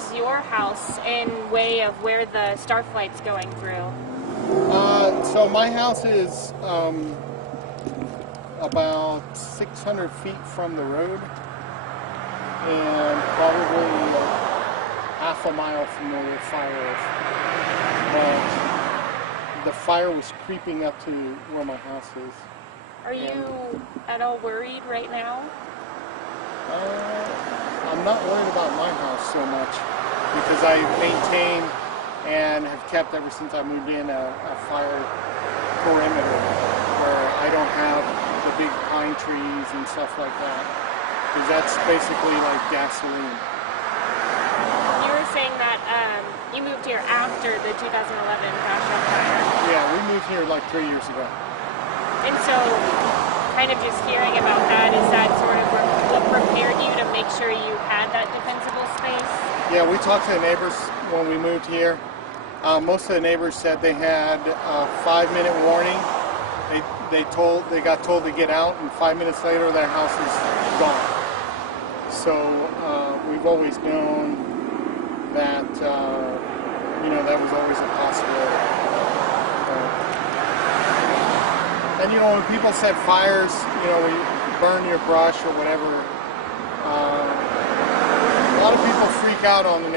is your house in way of where the Starflight's going through? So my house is about 600 feet from the road and probably half a mile from where the fire is. But the fire was creeping up to where my house is. Are you at all worried right now? I'm not worried about my house so much because I maintain and have kept ever since I moved in a fire perimeter where I don't have the big pine trees and stuff like that, because that's basically like gasoline. You were saying that you moved here after the 2011 Bastrop fire. Yeah, we moved here like 3 years ago. And so, kind of just hearing about that, is that sort of what prepared you to make sure you had that defensible space? Yeah, we talked to the neighbors when we moved here. Most of the neighbors said they had a 5-minute warning. They got told to get out, and 5 minutes later their house is gone. So we've always known that that was always a possibility. And when people said fires, we burn your brush or whatever. A lot of people freak out on the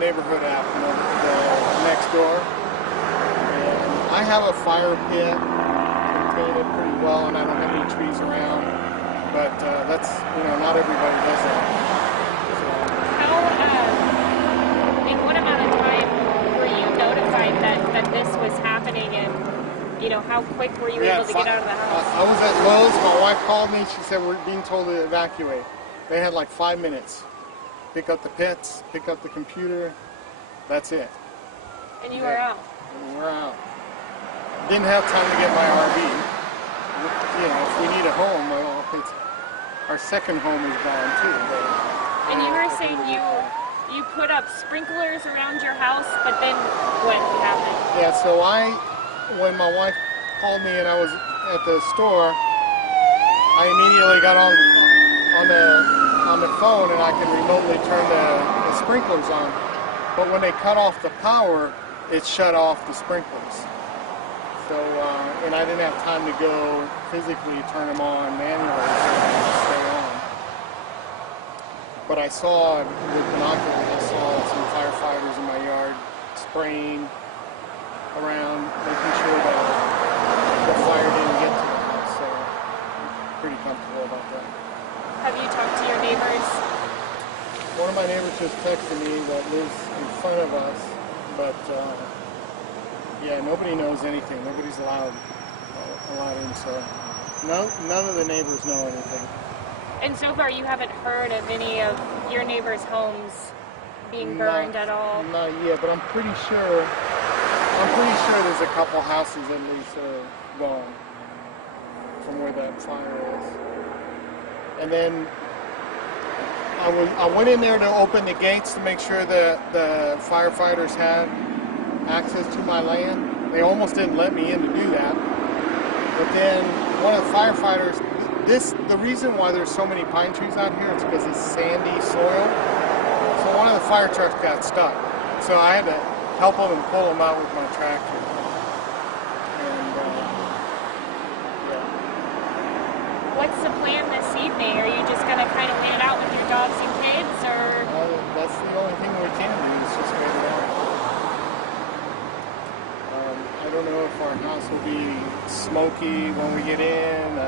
neighborhood app, the next door. And I have a fire pit, contain it pretty well, and I don't have any trees around. But that's, not everybody does that. So. How, in what amount of time were you notified that this was happening, and how quick were you able to get out of the house? I was at Lowe's. My wife called me. She said, we're being told to evacuate. They had like 5 minutes. Pick up the pits, pick up the computer. That's it. And you were out? And we're out. Didn't have time to get my RV. If we need a home, well, our second home is gone too. And you were saying you put up sprinklers around your house, but then what happened? Yeah, so when my wife called me and I was at the store, I immediately got on the phone and I can remotely turn the sprinklers on. But when they cut off the power, it shut off the sprinklers. So, and I didn't have time to go physically turn them on manually so they would stay on. But I saw, with binoculars, I saw some firefighters in my yard spraying around, making sure that the fire didn't get to the house, so I'm pretty comfortable about that. Have you talked to your neighbors? One of my neighbors just texted me that lives in front of us, but nobody knows anything. Nobody's allowed in, so none of the neighbors know anything. And so far you haven't heard of any of your neighbors' homes being burned at all? Not yet, but I'm pretty sure there's a couple houses at least gone from where that fire is. And then I went in there to open the gates to make sure that the firefighters had access to my land. They almost didn't let me in to do that. But then one of the firefighters, the reason why there's so many pine trees out here is because it's sandy soil. So one of the fire trucks got stuck. So I had to help them and pull them out with my tractor. What's the plan this evening? Are you just going to kind of wait it out with your dogs and kids, or? That's the only thing we can do is just wait it out. I don't know if our house will be smoky when we get in,